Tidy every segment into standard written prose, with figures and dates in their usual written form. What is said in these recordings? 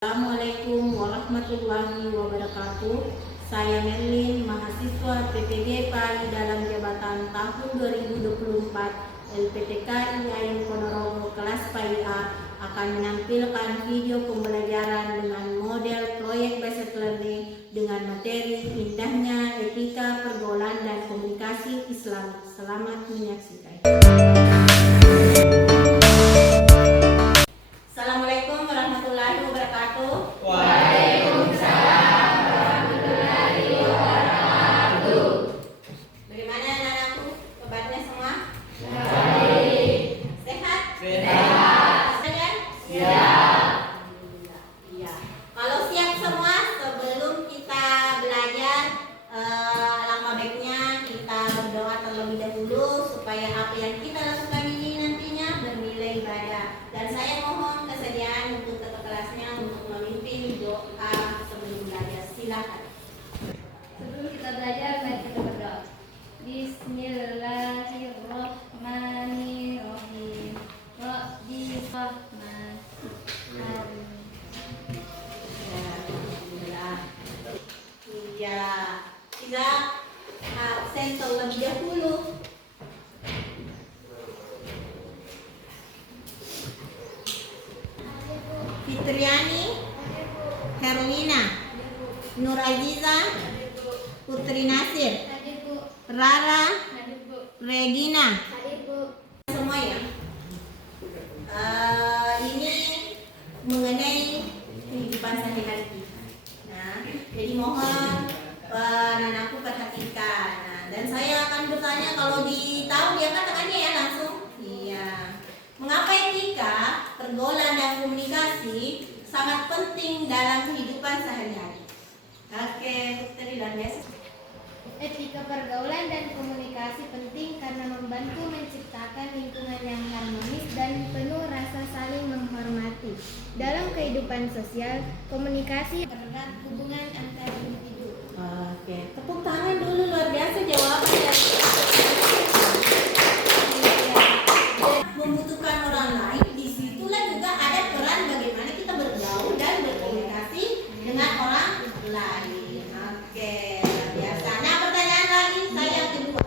Assalamualaikum warahmatullahi wabarakatuh. Saya Merlin, mahasiswa PPG PAI dalam jabatan tahun 2024 LPTK IAIN Ponorogo kelas PAI A akan menampilkan video pembelajaran dengan model proyek based learning dengan materi indahnya etika pergaulan dan komunikasi Islam. Selamat menyaksikan. Assalamualaikum warahmatullahi wabarakatuh. Waalaikumsalam warahmatullahi wabarakatuh. Bagaimana anak-anakku? Kabarnya semua? Baik. Sehat? Sehat. Siap? Siap. Iya. Kalau siap semua, sebelum kita belajar, alangkah baiknya kita berdoa terlebih dahulu supaya apa yang kita lakukan ini nantinya bernilai ibadah. Dan saya mohon kesediaan untuk ketua kelasnya untuk memimpin doa sebelum belajar. Silakan. Sebelum kita belajar, mari kita berdoa. Bismillahirrahmanirrahim. Rabbi rahman. Ya, kita absen terlebih dahulu. Fitriani, Herlina, Nur Aziza, Putri Nasir, Rara, Regina, semua ya. Ini mengenai kehidupan sehari-hari kita. Nah, jadi mohon anak-anakku perhatikan. Nah, dan saya akan bertanya, kalau tahu dia katakannya ya langsung. Iya. Mengapa etika, pergaulan dan komunikasi sangat penting dalam kehidupan sehari-hari? Oke, Putri dan Yes. Etika pergaulan dan komunikasi penting karena membantu menciptakan lingkungan yang harmonis dan penuh rasa saling menghormati. Dalam kehidupan sosial, komunikasi erat hubungan antar individu. Oke, tepuk tangan dulu, luar biasa jawabannya. Membutuhkan orang lain, disitulah juga ada peran bagaimana kita bergaul dan berkomunikasi dengan orang lain. Oke, biasa. Nah, pertanyaan lagi saya yang kedua.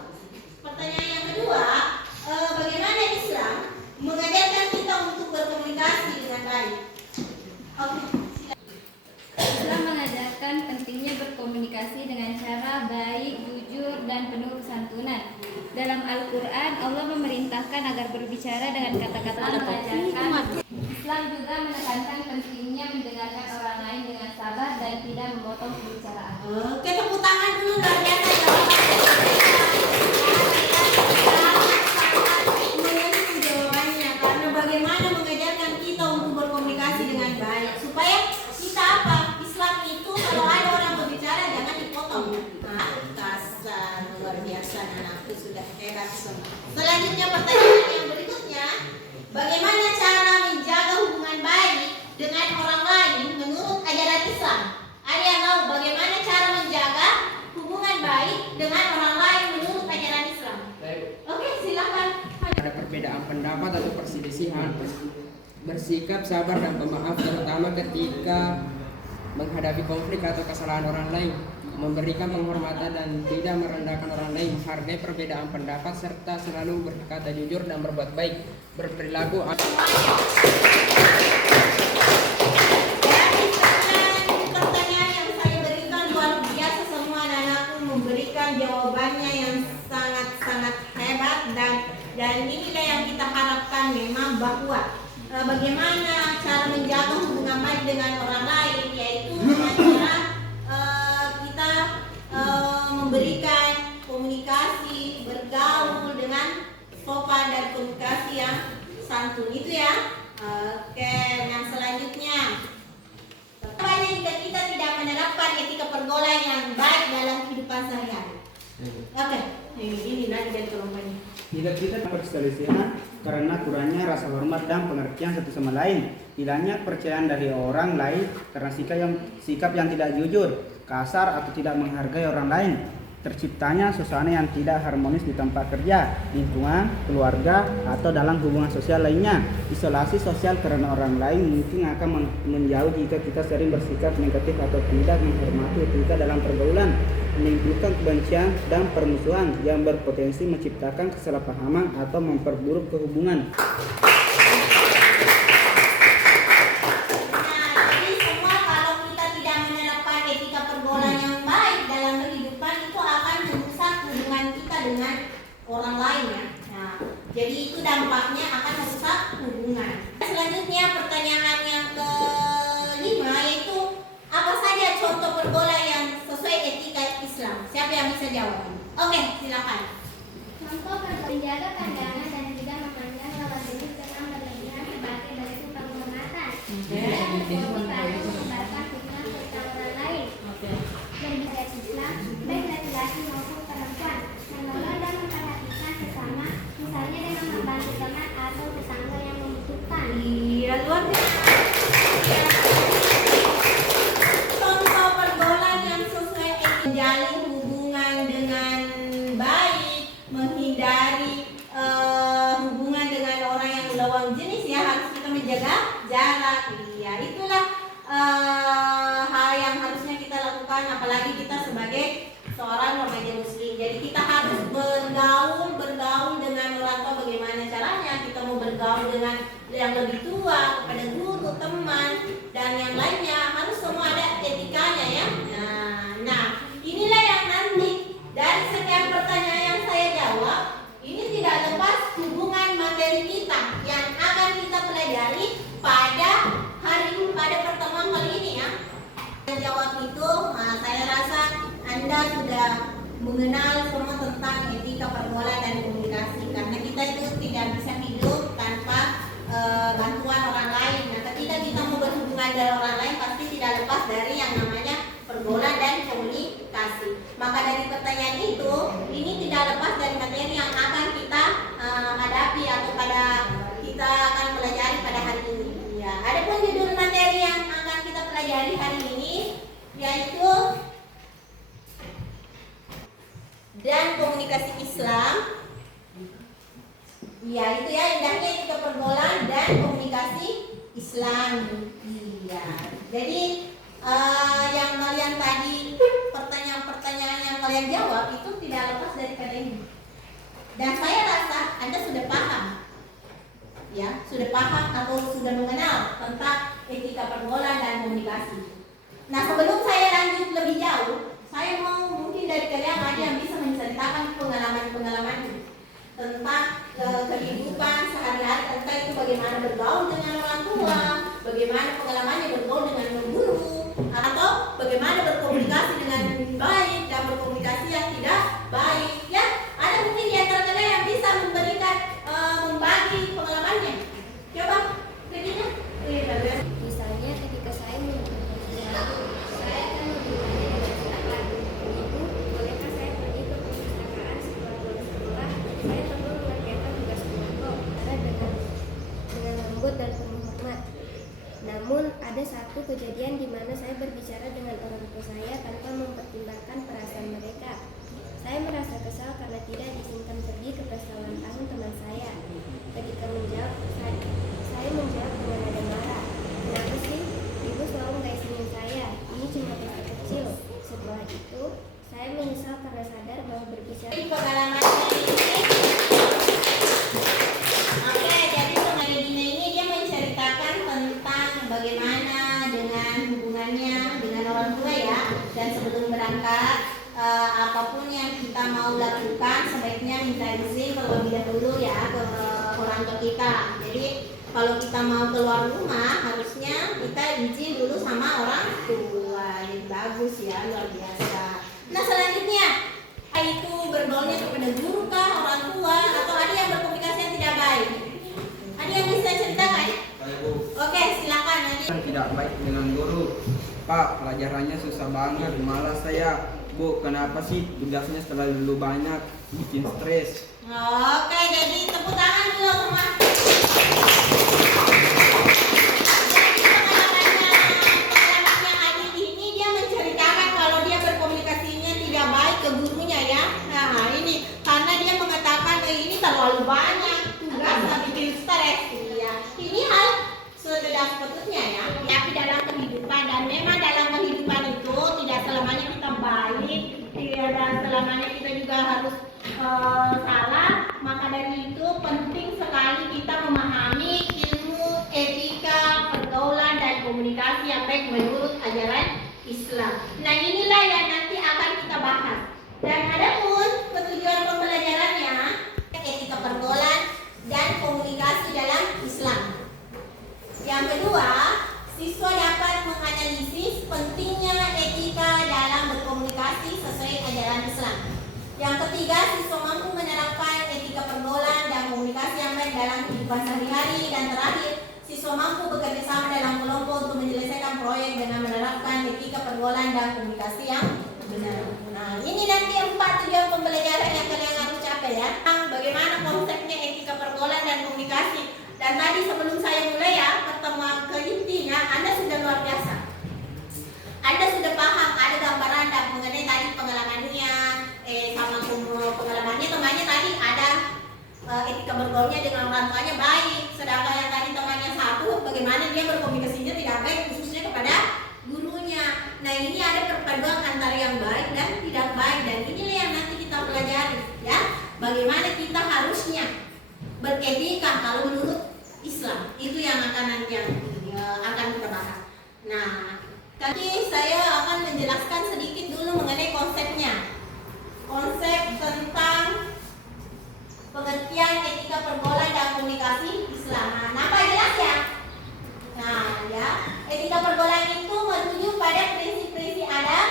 Pertanyaan yang kedua, bagaimana Islam mengajarkan kita untuk berkomunikasi dengan baik? Oke. Islam mengajarkan pentingnya berkomunikasi dengan cara baik, jujur, dan penuh kesantunan. Dalam Al-Quran, Allah memerintahkan agar berbicara dengan kata-kata mengajarkan. Islam juga menekankan pentingnya mendengarkan orang lain dengan sabar dan tidak memotong pembicaraan. Oke, tepuk tangan dulu, luar biasa jawabannya. Karena bagaimana mengajarkan kita untuk berkomunikasi dengan baik supaya kita apa? Islam itu kalau ada orang berbicara jangan dipotong. Nah, kasar, luar biasa, anakku sudah hebat semua. Selanjutnya pertanyaan yang berikutnya, bagaimana cara menjaga hubungan baik dengan orang lain menurut ajaran Islam? Ada yang tahu bagaimana cara menjaga hubungan baik dengan orang lain menurut ajaran Islam? Oke, silakan. Ada perbedaan pendapat atau perselisihan, bersikap sabar dan pemaaf terutama ketika menghadapi konflik atau kesalahan orang lain, memberikan penghormatan dan tidak merendahkan orang lain, menghargai perbedaan pendapat serta selalu berkata jujur dan berbuat baik, berperilaku Dari sekian pertanyaan yang saya berikan, luar biasa semua anak-anakku memberikan jawabannya yang sangat-sangat hebat, dan inilah yang kita harapkan memang bahwa bagaimana cara menjaga hubungan baik dengan orang lain, yaitu dengan cara kita memberikan komunikasi, bergaul dengan sopan dan komunikasi yang santun itu ya. Oke, yang selanjutnya, bagaimana jika kita tidak menerapkan etika pergaulan yang baik dalam kehidupan sehari-hari? Oke, ini lagi dari kelompoknya. Tidak perselisihan karena kurangnya rasa hormat dan pengertian satu sama lain. Hilangnya kepercayaan dari orang lain karena sikap yang tidak jujur, kasar atau tidak menghargai orang lain. terciptanya suasana yang tidak harmonis di tempat kerja, lingkungan, keluarga, atau dalam hubungan sosial lainnya. Isolasi sosial karena orang lain mungkin akan menjauh jika kita sering bersikap negatif atau tidak menghormati etika dalam pergaulan, menimbulkan kebencian dan permusuhan yang berpotensi menciptakan kesalahpahaman atau memperburuk kehubungan. Orang lain ya. Nah, jadi itu dampaknya akan merusak hubungan. Selanjutnya pertanyaan yang kelima yaitu apa saja contoh pergaulan yang sesuai etika Islam? Siapa yang bisa jawab? Oke, silakan. Contoh menjaga pandangan dan juga memandang lawan jenis dengan berlebihan sebagai bentuk penghormatan. Tidak membuat atau menyebarkan fitnah tentang orang lain. Berbicara Islam, baik laki-laki maupun perempuan, menolong dan memperhatikan sesama, misalnya dengan membantu teman atau tetangga yang membutuhkan. Iya, luar biasa. Contoh pergaulan yang sesuai menjalin hubungan dengan baik, menghindari hubungan dengan orang yang lawan jenis ya, harus kita menjaga jarak. Iya, itulah hal yang harusnya kita lakukan, apalagi kita sebagai seorang remaja muslim. Jadi kita harus bergaul dengan orang tua. Bagaimana caranya? Kita mau bergaul dengan yang lebih tua, kepada guru, teman, dan yang lainnya. Harus semua ada etikanya ya. Nah, inilah yang nanti dari setiap pertanyaan yang saya jawab, ini tidak lepas hubungan materi kita yang akan kita pelajari pada pertemuan kali ini ya. Yang jawab itu, saya rasa Anda sudah mengenal semua tentang etika pergaulan dan komunikasi, karena kita itu tidak bisa hidup tanpa bantuan orang lain. Nah, ketika kita mau berhubungan dengan orang lain pasti tidak lepas dari yang namanya pergaulan dan komunikasi. Maka dari pertanyaan itu, ini tidak lepas dari materi yang akan kita hadapi atau kita akan pelajari pada hari ini. Ya, adapun judul materi yang akan kita pelajari hari ini yaitu dan komunikasi Islam. Ya, itu ya indahnya etika pergaulan dan komunikasi Islam. Iya. Jadi yang kalian tadi pertanyaan-pertanyaan yang kalian jawab itu tidak lepas daripada ini. Dan saya rasa Anda sudah paham. Ya, sudah paham atau sudah mengenal tentang etika pergaulan dan komunikasi. Nah, sebelum saya lanjut lebih jauh, saya mau mungkin dari kalian ada yang bisa menceritakan pengalaman-pengalaman tentang kehidupan sehari-hari, tentang itu bagaimana bergaul dengan orang tua, bagaimana pengalamannya bergaul dengan guru, atau bagaimana berkomunikasi dengan baik dan berkomunikasi yang tidak baik. Ya, ada mungkin di antara kalian yang bisa membagi pengalamannya. Coba, Kedina. Misalnya ketika saya melakukan sesuatu, saya akan memulainya dengan silakan. Ibu, bolehkah saya pergi ke perpustakaan setelah pulang sekolah? Saya perlu mengerjakan tugas kelompok dengan lembut dan penuh hormat. Namun ada satu kejadian di mana saya berbicara dengan orang tua saya tanpa mempertimbangkan perasaan mereka. Saya merasa kesal karena tidak diizinkan pergi ke pesta ulang tahun teman saya. Ketika saya menjawab dengan nada marah. Kenapa sih? Ibu selalu nggak izinin saya. Ini cuma pesta kecil. Setelah itu, saya menyesal karena sadar bahwa berbicara. Jadi pengalaman dari ini. Oke, jadi pengalaman ini dia menceritakan tentang bagaimana dengan hubungannya dengan orang tua ya. Dan sebelum berangkat, apapun yang kita mau lakukan sebaiknya minta izin terlebih dahulu ya ke orang tua kita. Jadi kalau kita mau keluar rumah harusnya kita izin dulu sama orang tua. Jadi bagus ya, luar biasa. Nah, selanjutnya itu bergaulnya kepada guru kah, orang tua, atau ada yang berkomunikasi yang tidak baik? Ada yang bisa ceritakan? Oke, silakan nanti. Tidak baik dengan guru. Pak, pelajarannya susah banget, malas saya. Bu, kenapa sih tugasnya selalu banyak, bikin stres? Oke, jadi tepuk tangan dulu semua. Pengalamannya Adit ini dia menceritakan kalau dia berkomunikasinya tidak baik ke gurunya selamanya kita juga harus salah. Maka dari itu penting sekali kita memahami ilmu etika, pergaulan dan komunikasi yang baik menurut ajaran Islam. Nah, inilah yang nanti akan kita bahas. Dan adapun tujuan pembelajarannya etika pergaulan dan komunikasi dalam Islam. Yang kedua, siswa dapat menganalisis pentingnya etika dalam berkomunikasi sesuai ajaran Islam. Yang ketiga, siswa mampu menerapkan etika pergaulan dan komunikasi yang baik dalam kehidupan sehari-hari. Dan terakhir, siswa mampu bekerja sama dalam kelompok untuk menyelesaikan proyek dengan menerapkan etika pergaulan dan komunikasi yang benar. Nah, ini nanti 4 tujuan pembelajaran yang kalian harus capai ya. Bagaimana konsepnya etika pergaulan dan komunikasi. Dan tadi sebelum saya mulai ya, pertemuan ke intinya, Anda sudah luar biasa. Anda sudah paham, ada gambaran dan mengenai tadi pengalamannya, sama pengalamannya temannya tadi ada etika bergaulnya dengan orang tuanya baik. Sedangkan yang tadi temannya satu, bagaimana dia berkomunikasinya tidak baik khususnya kepada gurunya. Nah, ini ada perpaduan antara yang baik dan tidak baik, dan inilah yang nanti kita pelajari ya. Bagaimana kita harusnya beretika kalau menurut Islam. Itu yang akan nanti akan kita bahas. Nah, nanti saya akan menjelaskan sedikit dulu mengenai konsepnya. Konsep tentang pengertian etika pergaulan dan komunikasi Islam. Nah, nampak jelas ya? Nah, ya, etika pergaulan itu merujuk pada prinsip-prinsip adab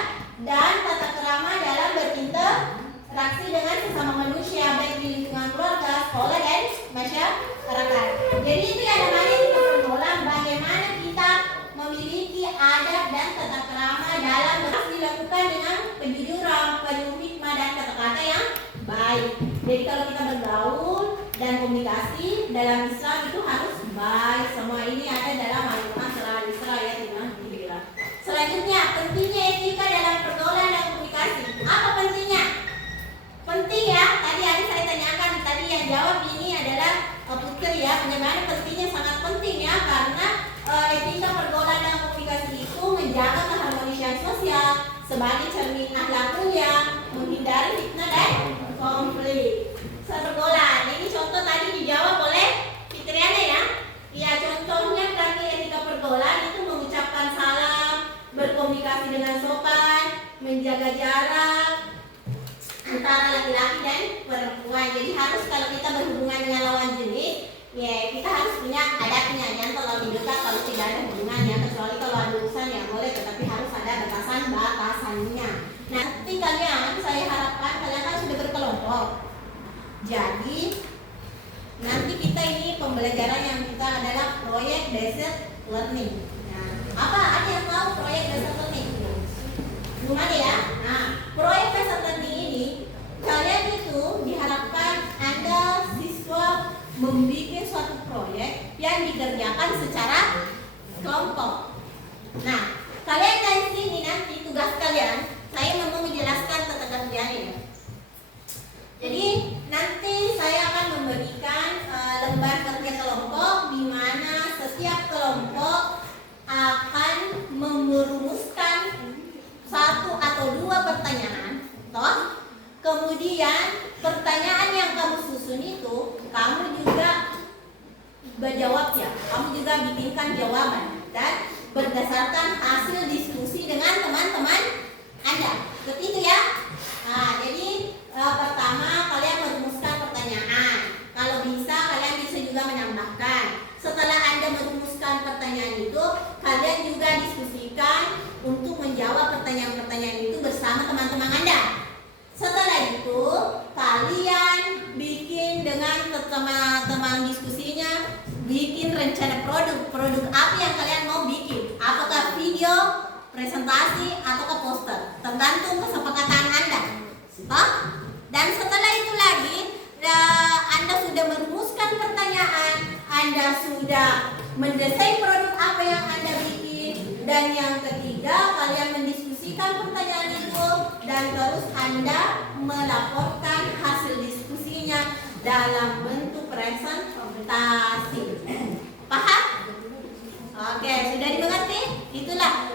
dan tata krama dalam berinteraksi dengan sesama manusia, baik di lingkungan keluarga, sekolah, dan masyarakat. Jadi itu yang namanya etika pergaulan, bagaimana kita memiliki adab dan tata krama dalam dilakukan dengan penjujuran, penuh hikmah dan kata-kata yang baik. Jadi kalau kita bergaul dan komunikasi dalam Islam itu harus baik. Semua ini ada dalam Al-Quran surah Al-Isra ayat 59. Selanjutnya, pentingnya etika dalam pergaulan dan komunikasi. Apa pentingnya? Penting ya. Tadi saya tanyakan, tadi yang jawab ini adalah Putri ya. Bagaimana pentingnya? Sangat penting ya, karena etika pergaulan dan komunikasi itu menjaga keharmonisan sosial sebagai cermin akhlak mulia, menghindari fitnah dan konflik. Pergaulan ini contoh tadi dijawab oleh Fitriana ya. Ya, contohnya tadi etika pergaulan itu mengucapkan salam, berkomunikasi dengan sopan, menjaga jarak antara laki-laki dan perempuan. Jadi harus kalau kita berhubungan dengan lawan jenis, ya kita harus punya adabnya, jangan terlalu dekat kalau tidak ada hubungan ya, kecuali kalau ada urusan ya boleh, tetapi harus ada batasannya. Nah, nanti kalian, saya harapkan kalian kan sudah berkelompok. Jadi nanti kita ini pembelajaran yang kita adalah proyek based learning. Nah, apa ada yang tahu proyek based learning? Belum ada ya? Nah, proyek based learning ini kalian itu diharapkan Anda siswa membuat suatu proyek yang dikerjakan secara kelompok. Nah, kalian dari sini nanti tugas kalian, saya mau menjelaskan tata kerjanya. Jadi nanti saya akan memberikan lembar kerja kelompok di mana setiap kelompok akan merumuskan 1 atau 2 pertanyaan, toh. Kemudian pertanyaan yang kamu susun itu kamu juga berjawab ya, kamu juga bikinkan jawaban dan berdasarkan hasil diskusi dengan teman-teman Anda. Seperti itu ya. Nah, jadi pertama kalian merumuskan pertanyaan. Kalau bisa kalian bisa juga menambahkan. Setelah Anda merumuskan pertanyaan itu, kalian juga diskusikan untuk menjawab pertanyaan-pertanyaan itu bersama teman-teman Anda. Setelah itu, kalian bikin dengan teman-teman diskusinya, bikin rencana produk apa yang kalian mau bikin. Apakah video, presentasi, ataukah poster, tergantung kesepakatan Anda. Dan setelah itu lagi, Anda sudah merumuskan pertanyaan, Anda sudah mendesain produk apa yang Anda bikin, dan yang ketiga kalian mendiskusikan pertanyaan itu, dan terus Anda melaporkan hasil diskusinya dalam bentuk presentasi. Paham? Oke, sudah dimengerti?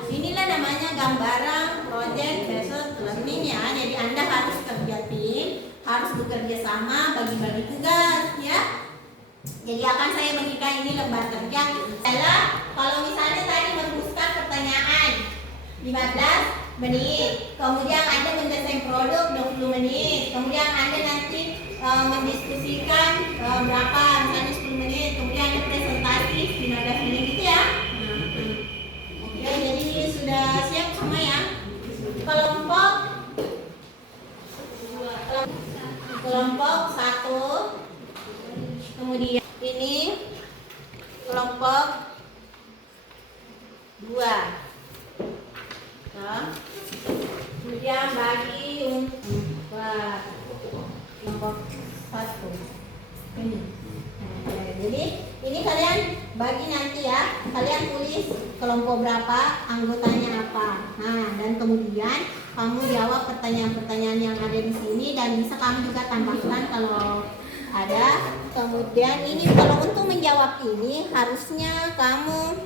Inilah namanya gambaran project based learning ya. Jadi Anda harus harus bekerja sama, bagi-bagi tugas ya. Jadi akan saya bagikan ini lembar kerja adalah kalau misalnya tadi merumuskan pertanyaan 15 menit, kemudian Anda mendesain produk 20 menit, kemudian Anda nanti mendiskusikan berapa, misalnya 10 menit, kemudian ada presentasi 15 menit gitu ya. Oke, jadi sudah siap semua ya. Kelompok 1, kemudian ini kelompok 2. Nah, kemudian bagi untuk kelompok 1 ini. Nah, jadi ini kalian bagi nanti ya, kalian tulis kelompok berapa, anggotanya apa. Nah, dan kemudian kamu jawab pertanyaan-pertanyaan yang ada di sini dan bisa kamu juga tambahkan kalau ada. Kemudian ini kalau untuk menjawab ini harusnya kamu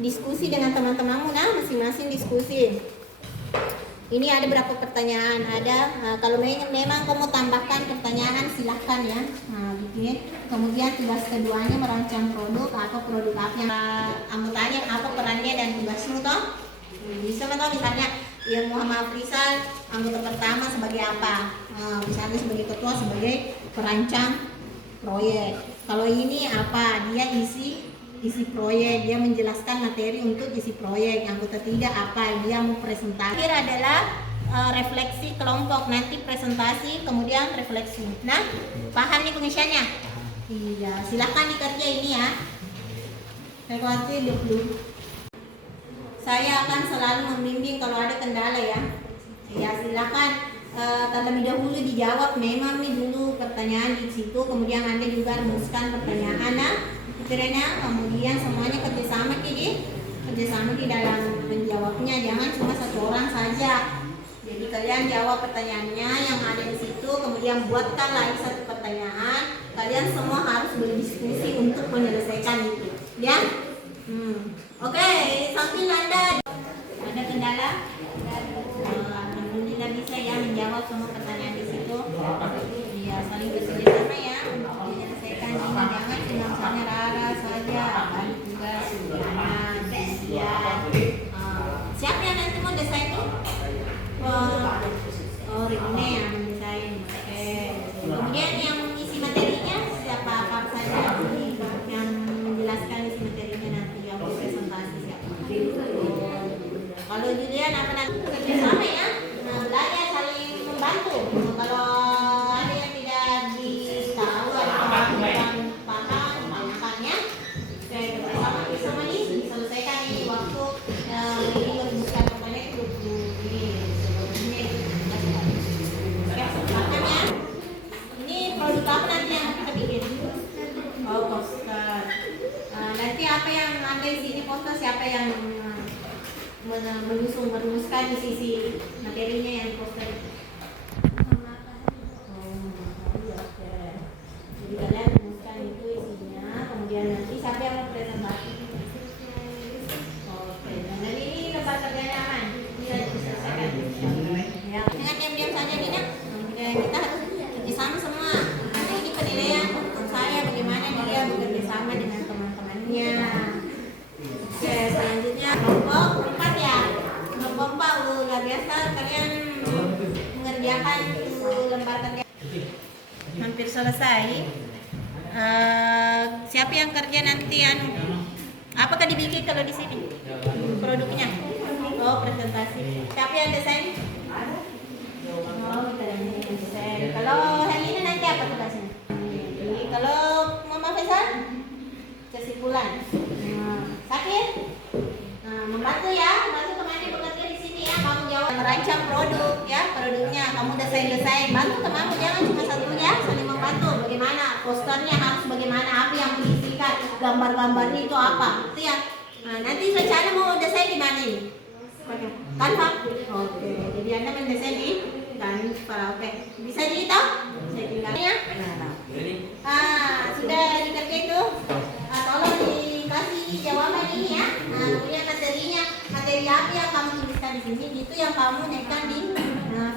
diskusi dengan teman-temanmu, nah masing-masing diskusi. Ini ada berapa pertanyaan? Ada. Kalau memang kamu tambahkan pertanyaan silahkan ya. Nah, gitu ya. Kemudian tugas keduanya merancang produk atau produk apa yang anggotanya apa perannya dan tugasmu toh. Bisa atau misalnya yang Muhammad Rizal anggota pertama sebagai apa? Misalnya sebagai ketua, sebagai perancang proyek. Kalau ini apa? Dia isi proyek, dia menjelaskan materi untuk isi proyek. Anggota tidak apa? Dia mau presentasi. Akhir adalah refleksi kelompok, nanti presentasi kemudian refleksi. Nah, paham nih pengisiannya? Iya, silahkan dikerja ini ya. Refleksi dulu. Saya akan selalu membimbing kalau ada kendala ya. Ya silakan terlebih dahulu dijawab memang nih dulu pertanyaan di situ, kemudian Anda juga rumuskan pertanyaan, nah, kemudian semuanya kerjasama di dalam menjawabnya, jangan cuma satu orang saja. Jadi kalian jawab pertanyaannya yang ada di situ, kemudian buatkan lagi satu pertanyaan. Kalian semua harus berdiskusi untuk menyelesaikan itu, ya. Oke, sambil ada kendala, alhamdulillah bisa ya menjawab semua pertanyaan di situ. Iya, saling bekerja sama ya untuk menyelesaikan ini. Jangan cuma misalnya Rara saja, bagi tugas, ya. Siapa yang nanti mau desain itu? Rine yang mendesain. Oke. Kemudian yang isi materinya siapa apa saja yang menjelaskan isi materinya nanti yang presentasi siapa? Kalau Julian apa nanti kerjasama ya, belajar saling membantu. Kalau ada yang tidak ditahu atau kurang paham, tanyakannya. Saya bersama bersama nih selesaikan di waktu ini merumuskan pokoknya itu ini. Makanya ini produk apa nanti yang kita bikin? Oh, poster. Nanti apa yang ada di sini poster, siapa yang merumuskan isi materinya yang poster. Jadi kalian rumuskan itu isinya, kemudian nanti siapa yang mau presentasi. Oke, dan ini tempat kerjanya aman, bisa diselesaikan. Ya, jangan diam-diam saja Dina. Kita harus bersama semua. Nah, ini penilaian untuk saya bagaimana dia bekerja sama dengan teman-temannya. Oke, selanjutnya kelompok 4 ya. Kelompok 4 luar biasa, kalian mengerjakan lembar kerja. Hampir selesai. Siapa yang kerja nanti apakah dibikin kalau di sini produknya? Oh, presentasi. Siapa yang desain? Oh, kita yang desain. Kalau Helena nanti apa tugasnya? Kalau Mama Faisal kesimpulan. Sakit? Membantu ya, membantu temannya bekerja di sini ya. Kamu jawab merancang produk ya, produknya kamu desain. Bantu temanmu, jangan cuma satunya, saling membantu. Bagaimana posternya harus bagaimana, apa yang diisikan, gambar-gambarnya itu apa, itu ya. Nah, nanti rencana mau desain di mana ini? Canva? Oke, jadi Anda mendesain di Canva. Oke, bisa dihitung? Saya tinggalnya. Sudah dikerja itu? Tolong dikasih jawaban ini ya. Kemudian materi apa yang kamu tuliskan di sini, itu yang kamu naikkan di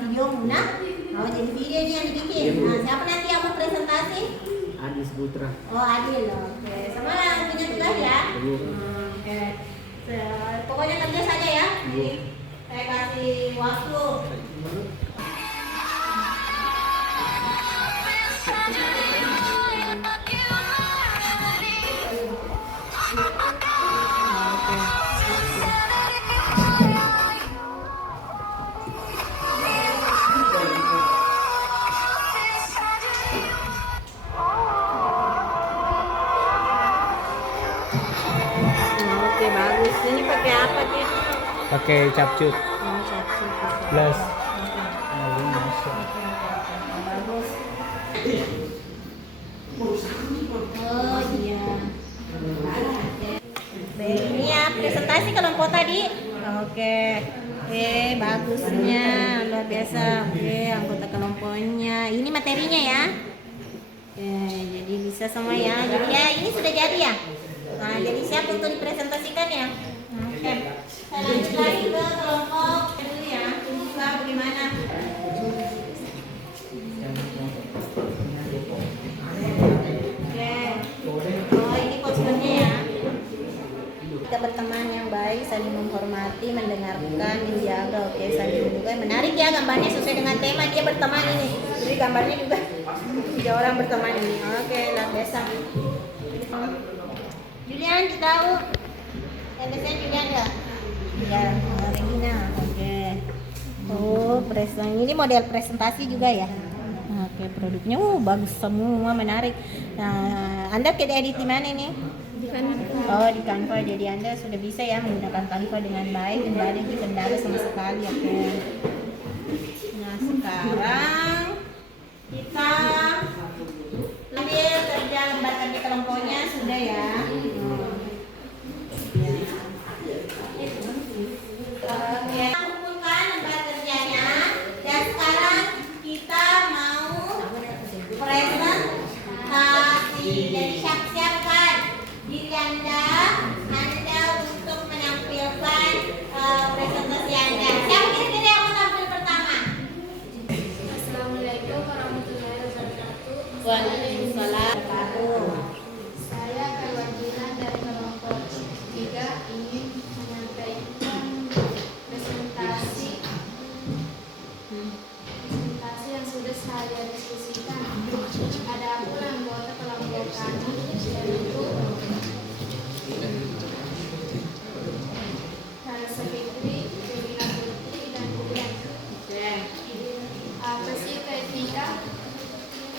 video Muna. Oh, jadi video ini yang dibikin. Nah, siapa nanti yang mau presentasi? Adis Putra. Oh, Adil. Oke, sama yang punya tugas ya. Bu. Oke. Pokoknya kerja saja ya. Jadi saya kasih waktu. Oke, bagus. Ini pakai apa sih? Pakai capcut Oh, satu. plus. Bagus. Oh iya. Ini ya presentasi kelompok tadi. Oke. Bagusnya luar biasa. Oke, anggota kelompoknya. Ini materinya ya. Oke, jadi bisa semua ya. Jadi ya ini sudah jadi ya. Nah, jadi siap untuk dipresentasikan ya. Oke. Saya lanjut lagi ke kelompok dulu ya. Buka bagaimana? Oke. Oh, ini posternya ya. Kita berteman yang baik, saling menghormati, mendengarkan, menjaga. Oke, saling juga menarik ya gambarnya sesuai dengan tema dia berteman ini. Jadi gambarnya juga 3 orang berteman ini. Oke, luar biasa. Julian, tahu? Yang biasanya Julian ya? Ya, Regina. Oke. Oh, ini model presentasi juga ya. Oke, produknya bagus semua, menarik. Nah, Anda ke edit di mana ini? Oh, di Canva. Jadi Anda sudah bisa ya menggunakan Canva dengan baik, tidak ada kendala sama sekali. Oke. Nah, sekarang kita ambil kerja lembar kerja kelompoknya sudah ya. Oke, kumpulkan lembar kerjanya dan sekarang kita mau presentasi. Jadi siapkan diri Anda untuk menampilkan presentasi Anda. Siapa kira-kira yang mau tampil pertama? Assalamualaikum warahmatullahi wabarakatuh. Waalaikumsalam. Saya perwakilan dari kelompok 3 ingin menyampaikan presentasi yang sudah saya diskusikan. Adapun anggota kelompok kami yaitu Rasa Fitri, Devina Putri, dan Bulan. Apa sih etika?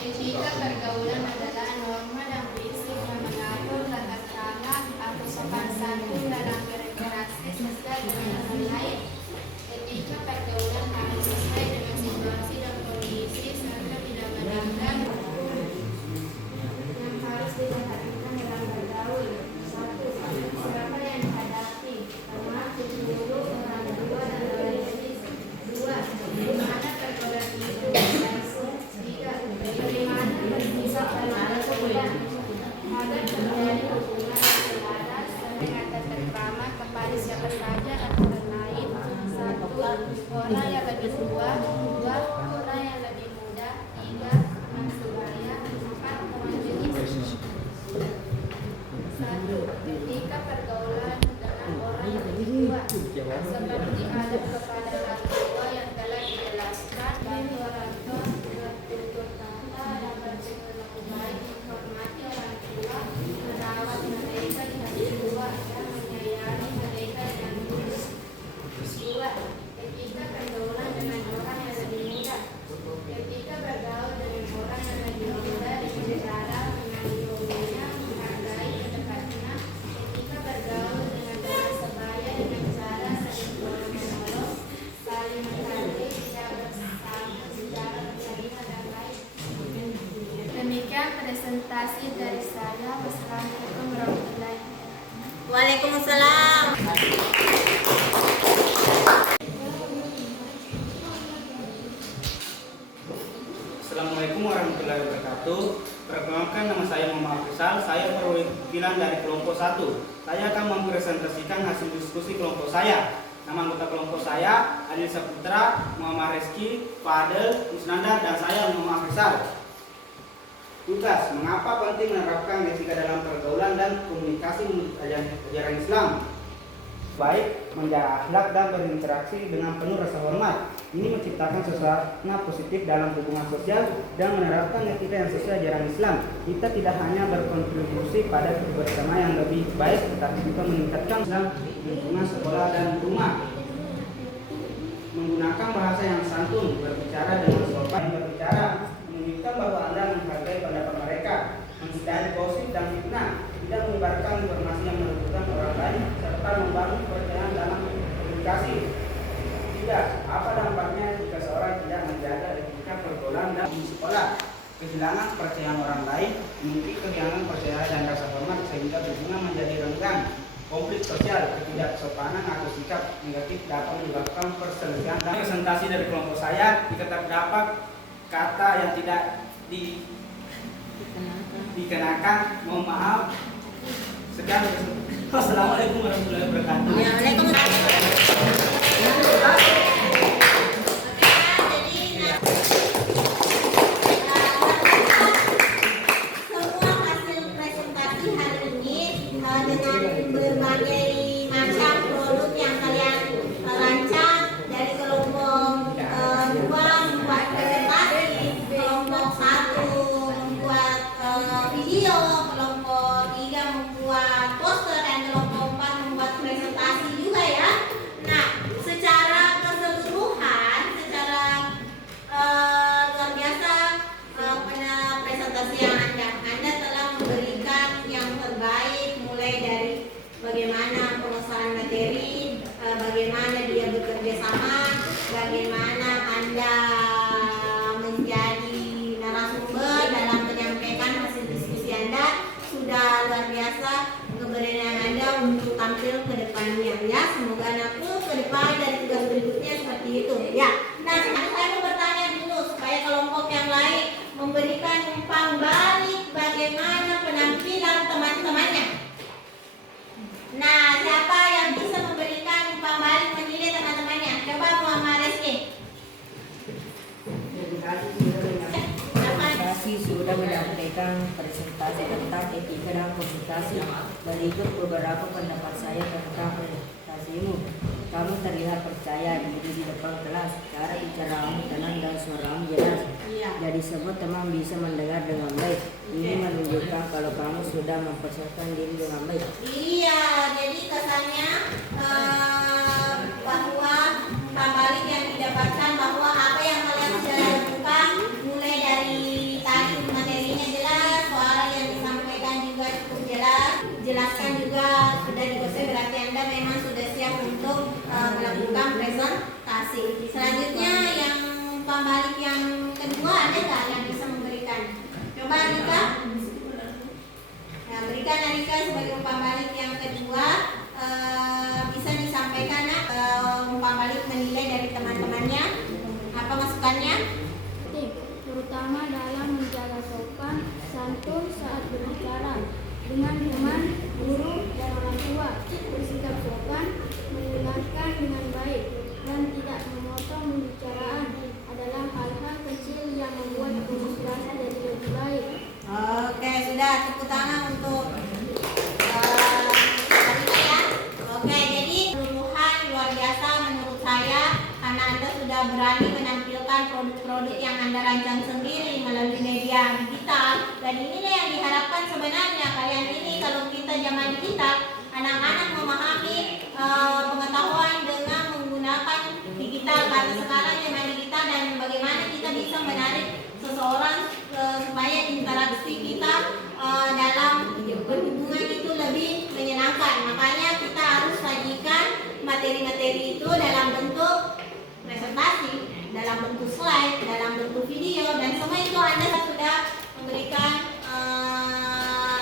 Etika pergaulan adalah norma dan prinsip yang mengatur tata krama atau sopan santun dalam berinteraksi sosial dengan orang lain. Etika pergaulan harus sesuai dengan situasi dan kondisi serta tidak melanggar yang harus diperhatikan dalam bergaul. 1. Siapa yang dihadapi, termasuk guru, orang tua, dan lain-lain. 2. Bagaimana pergaulan itu berlangsung. 3. Bagaimana bersikap dalam pergaulan agar terjadi hubungan yang selaras dengan tata krama kepada siapa saja atau orang lain. 1. Orang yang lebih tua. 2. Orang yang lebih muda. 3. Teman sebaya. 4. Teman jenis. 1. Etika pergaulan dengan orang yang lebih tua seperti adab kepada orang tua yang telah dijelaskan, bagi orang tua bertutur kata dan berperilaku baik, menghormati orang tua, merawat mereka di hari tua dan menyayangi mereka dengan tulus. 2. Etika pergaulan dengan orang yang lebih muda. Etika bergaul dengan orang yang lebih muda dengan cara mengayominya, menghargai pendekatnya. Etika bergaul dengan teman sebaya dengan cara saling tolong-menolong, saling menghargai, tidak bersama secara bersahabat dan baik. Demikian presentasi dari saya. Wassalamualaikum warahmatullahi wabarakatuh. Waalaikumsalam. Assalamualaikum warahmatullahi wabarakatuh. Perkenalkan, nama saya Muhammad Rizal. Saya perwakilan dari kelompok 1. Saya akan mempresentasikan hasil diskusi kelompok saya. Nama anggota kelompok saya Adil Saputra, Muhammad Reski, Fadel, Musnandar, dan saya Muhammad Faisal. Tugas: mengapa penting menerapkan etika dalam pergaulan dan komunikasi menurut ajaran Islam? Baik, menjaga akhlak dan berinteraksi dengan penuh rasa hormat. Ini menciptakan suasana positif dalam hubungan sosial dan menerapkan etika yang sesuai ajaran Islam. Kita tidak hanya berkontribusi pada kebersamaan yang lebih baik, tetapi juga meningkatkan lingkungan sekolah dan rumah. Menggunakan bahasa yang santun, berbicara dengan sopan, berbicara menunjukkan bahwa Anda menghargai pendapat mereka, menghindari gosip dan fitnah, tidak menyebarkan informasi yang merugikan orang lain, serta membangun kepercayaan dalam komunikasi. Tidak, apa dampaknya jika seorang tidak menjaga etika pergaulan dan di sekolah? Kehilangan kepercayaan orang lain, mungkin kehilangan kepercayaan dan rasa hormat sehingga hubungan menjadi renggang. Konflik sosial, ketidaksopanan atau sikap negatif dapat menyebabkan perselisihan. Dan presentasi dari kelompok saya terdapat kata yang tidak dikenakan. Mohon maaf. Sekian. Wassalamualaikum warahmatullahi wabarakatuh. Semua hasil presentasi hari ini dengan berbagai macam produk yang kalian rancang dari kelompok 2 membuat presentasi, kelompok 1 membuat video, kelompok 3 membuat poster, dan kelompok 4 membuat presentasi juga ya. Nah, secara keseluruhan, secara luar biasa pada presentasi yang Anda telah memberikan yang terbaik, mulai dari bagaimana pengesahan materi, bagaimana dia bekerja sama, bagaimana Anda menjadi narasumber dalam menyampaikan hasil diskusi Anda. Sudah luar biasa keberanian Anda untuk tampil ke depannya ya. Semoga anakku ke depan dan tugas berikutnya seperti itu ya. Nah, sekarang saya mau bertanya dulu supaya kelompok yang lain memberikan umpan balik bagaimana penampilan teman-temannya. Nah, siapa yang bisa memberikan umpan balik menilai teman-temannya? Coba Muhammad Reski. Presentasi sudah menyampaikan presentasi tentang etika dan komunikasi. Berikut beberapa pendapat saya tentang presentasimu. Kamu terlihat percaya diri di depan kelas. Cara bicaramu tenang dan suaramu jelas. Jadi semua teman bisa mendengar dengan baik. Ini menunjukkan kalau kamu sudah mempersiapkan diri dengan baik. Iya, jadi kesannya bahwa umpan balik yang didapatkan bahwa apa yang kalian sudah lakukan, mulai dari tadi materinya jelas, soal yang disampaikan juga cukup jelas, jelaskan juga sudah dikuasai, berarti Anda memang sudah siap untuk melakukan presentasi. Selanjutnya yang umpan balik yang kedua, ada nggak yang bisa memberikan? Coba Anika. Nah, berikan Anika sebagai umpan balik yang kedua, bisa disampaikan umpan balik menilai dari teman-temannya. Apa masukannya? Terutama dalam menjaga sopan santun saat berbicara dengan teman, guru, dan orang tua, bersikap sopan, mendengarkan dengan baik, dan tidak memotong pembicaraan adalah hal-hal kecil yang membuat komunikasi jadi lebih baik. Oke, sudah tepuk tangan untuk Anika ya. Oke, jadi keseluruhan luar biasa menurut saya karena Anda sudah berani menampilkan produk-produk yang Anda rancang sendiri melalui media digital, dan inilah yang diharapkan sebenarnya. Kalian ini kalau kita zaman digital, anak-anak memahami pengetahuan dengan menggunakan digital, karena sekarang zaman digital, dan bagaimana kita bisa menarik seseorang supaya interaksi kita dalam berhubungan itu lebih menyenangkan. Makanya kita harus sajikan materi-materi itu dalam bentuk presentasi, dalam bentuk slide, dalam bentuk video, dan semua itu Anda sudah memberikan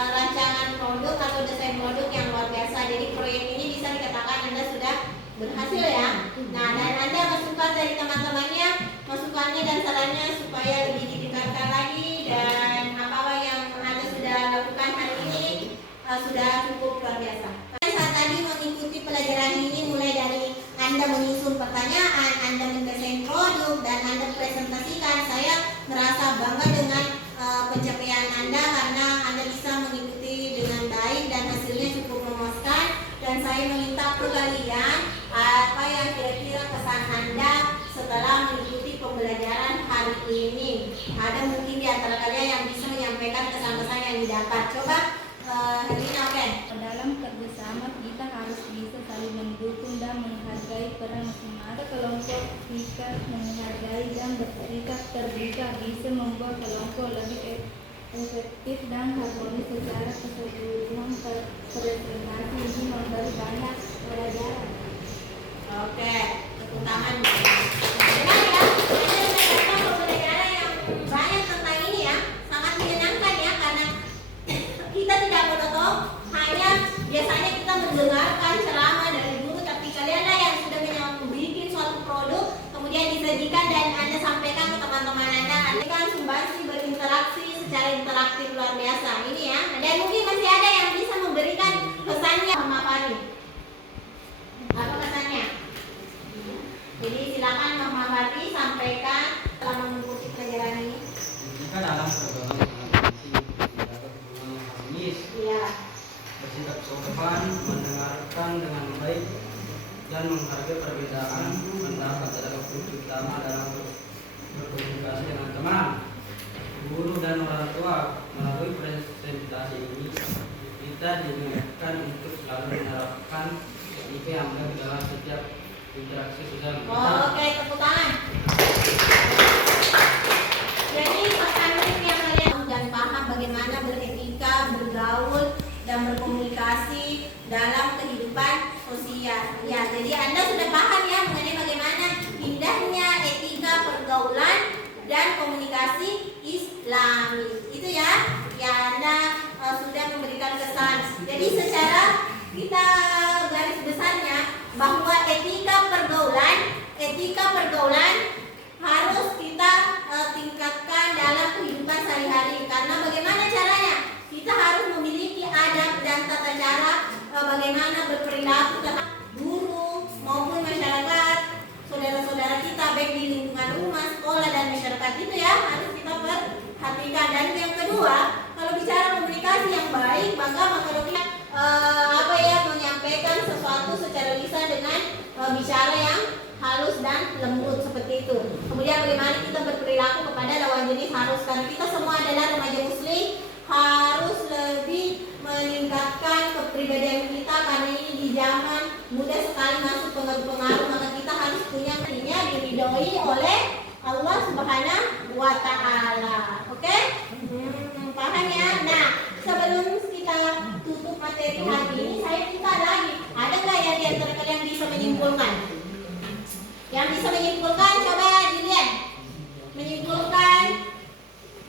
rancangan produk atau desain produk yang luar biasa. Jadi proyek ini bisa dikatakan Anda sudah berhasil ya. Nah, dan Anda masukan dari teman-temannya, masukannya dan sarannya supaya lebih ditingkatkan lagi, dan apa-apa yang Anda sudah lakukan hari ini sudah cukup luar biasa. Saat tadi mengikuti pelajaran ini mulai dari Anda menyusun pertanyaan, Anda mendesain produk, dan Anda presentasikan. Saya merasa bangga dengan pencapaian Anda karena Anda bisa mengikuti dengan baik dan hasilnya cukup memuaskan. Dan saya meminta ke kalian apa yang kira-kira kesan Anda setelah mengikuti pembelajaran hari ini. Ada mungkin di antara kalian yang bisa menyampaikan kesan-kesan yang didapat. Coba Helena, oke? Dalam kerjasama kita harus bisa saling mendukung dan menghargai peran masing-masing. Kelompok sikap menghargai dan bersikap terbuka bisa membuat kelompok lebih efektif dan harmonis secara keseluruhan. Presentasi ini memberi banyak pelajaran. Oke, tepuk tangan. Benar ya, Anda mendapatkan pembelajaran yang banyak tentang ini ya, sangat menyenangkan ya, karena kita tidak monoton, hanya biasanya kita mendengarkan ceramah dari guru, tapi kalianlah yang sudah membuat suatu produk, kemudian disajikan dan Anda sampaikan ke teman-teman Anda. Anda kan sumbangsi berinteraksi secara interaktif luar biasa ini ya. Dan mungkin masih ada yang bisa memberikan pesannya sama Fani. Apa kesannya? Jadi silakan Mama Fati sampaikan setelah mengikuti pelajaran ini. Jika dalam pergaulan dengan menjaga hubungan yang harmonis, Iya. bersikap sopan, mendengarkan dengan baik, dan menghargai perbedaan pendapat adalah kunci utama dalam berkomunikasi dengan teman, guru, dan orang tua. Melalui presentasi ini, kita diingatkan untuk selalu menerapkan etika yang baik dalam setiap interaksi sosial kita. Oke, tepuk tangan. Jadi pesan yang kalian dan paham bagaimana beretika, bergaul, dan berkomunikasi dalam kehidupan sosial. Ya, jadi Anda sudah paham ya mengenai bagaimana indahnya etika pergaulan dan komunikasi Islami. Itu ya, Anda sudah memberikan kesan. Jadi secara kita garis besarnya bahwa etika pergaulan harus kita tingkatkan dalam kehidupan sehari-hari. Karena bagaimana caranya? Kita harus memiliki adab dan tata cara bagaimana berperilaku terhadap guru maupun masyarakat, saudara-saudara kita baik di lingkungan rumah, sekolah, dan masyarakat itu ya harus kita perhatikan. Dan yang kedua, kalau bicara komunikasi yang baik, maka kita menyampaikan sesuatu secara lisan dengan bicara yang halus dan lembut seperti itu. Kemudian bagaimana kita berperilaku kepada lawan jenis harus, karena kita semua adalah remaja muslim, harus lebih meningkatkan kepribadian kita karena ini di zaman mudah sekali masuk pengaruh-pengaruh, maka kita harus punya dirinya diridhoi oleh Allah Subhanahu wa Ta'ala. Oke? Paham ya? Nah, sebelum kita tutup materi hari ini, saya minta lagi, ada nggak ya di antara kalian bisa menyimpulkan? Yang bisa menyimpulkan, coba dilihat. Menyimpulkan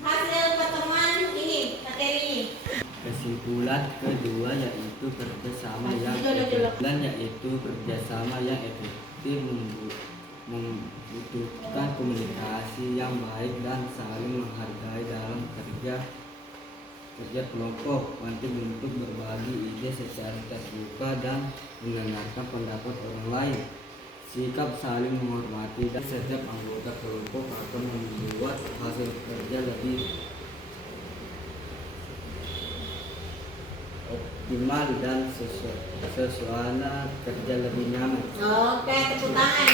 hasil pertemuan ini, materi ini. Kesimpulan kedua yaitu kerjasama yang efektif membutuhkan komunikasi yang baik dan saling menghargai dalam kerja kelompok. Penting untuk berbagi ide secara terbuka dan mendengarkan pendapat orang lain. Sikap saling menghormati dan setiap anggota kelompok akan membuat hasil kerja lebih optimal dan suasana kerja lebih nyaman. Oke, tepuk tangan.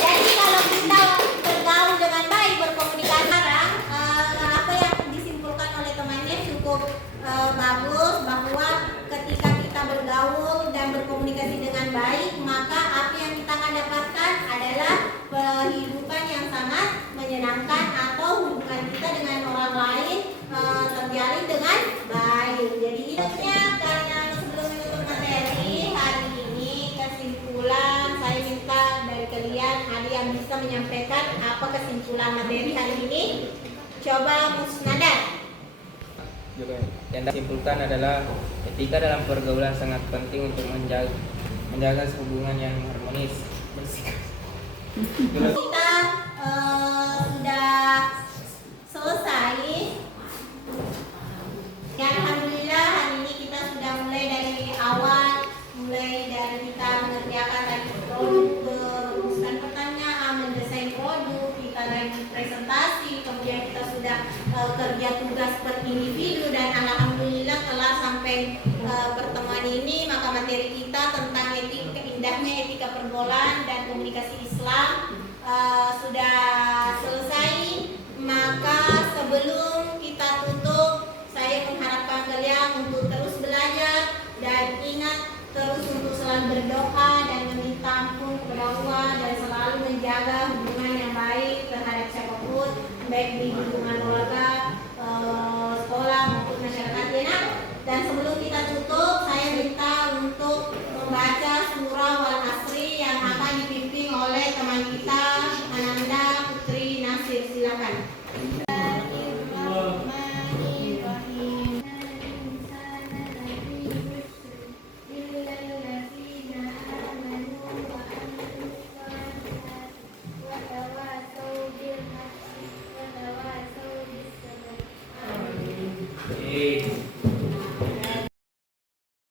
Jadi kalau kita bergaul dengan baik, berkomunikasi sekarang, apa yang disimpulkan oleh temannya cukup bagus, bahwa ketika kita bergaul dan berkomunikasi dengan baik, maka apa yang kita akan dapatkan adalah kehidupan yang sangat menyenangkan atau hubungan kita dengan orang lain terjalin dengan baik. Jadi intinya, karena sebelum menutup materi hari ini, kesimpulan saya minta dari kalian ada yang bisa menyampaikan apa kesimpulan materi hari ini. Coba Musnada. Yang disimpulkan adalah etika dalam pergaulan sangat penting untuk menjaga hubungan yang harmonis. Kita sudah selesai. Ya, alhamdulillah hari ini kita sudah mulai dari awal, mulai dari kita mengerjakan Etika Pergaulan dan Komunikasi Islam sudah selesai. Maka sebelum kita tutup, saya mengharapkan kalian untuk terus belajar dan ingat terus untuk selalu berdoa dan meminta ampun kepada Allah dan selalu menjaga hubungan yang baik terhadap siapapun, baik di lingkungan keluarga, sekolah maupun masyarakat ya. Dan sebelum kita tutup, saya minta untuk membaca surah Wal Asri yang akan dipimpin oleh teman kita Ananda Putri Nasir. Silakan. Amin.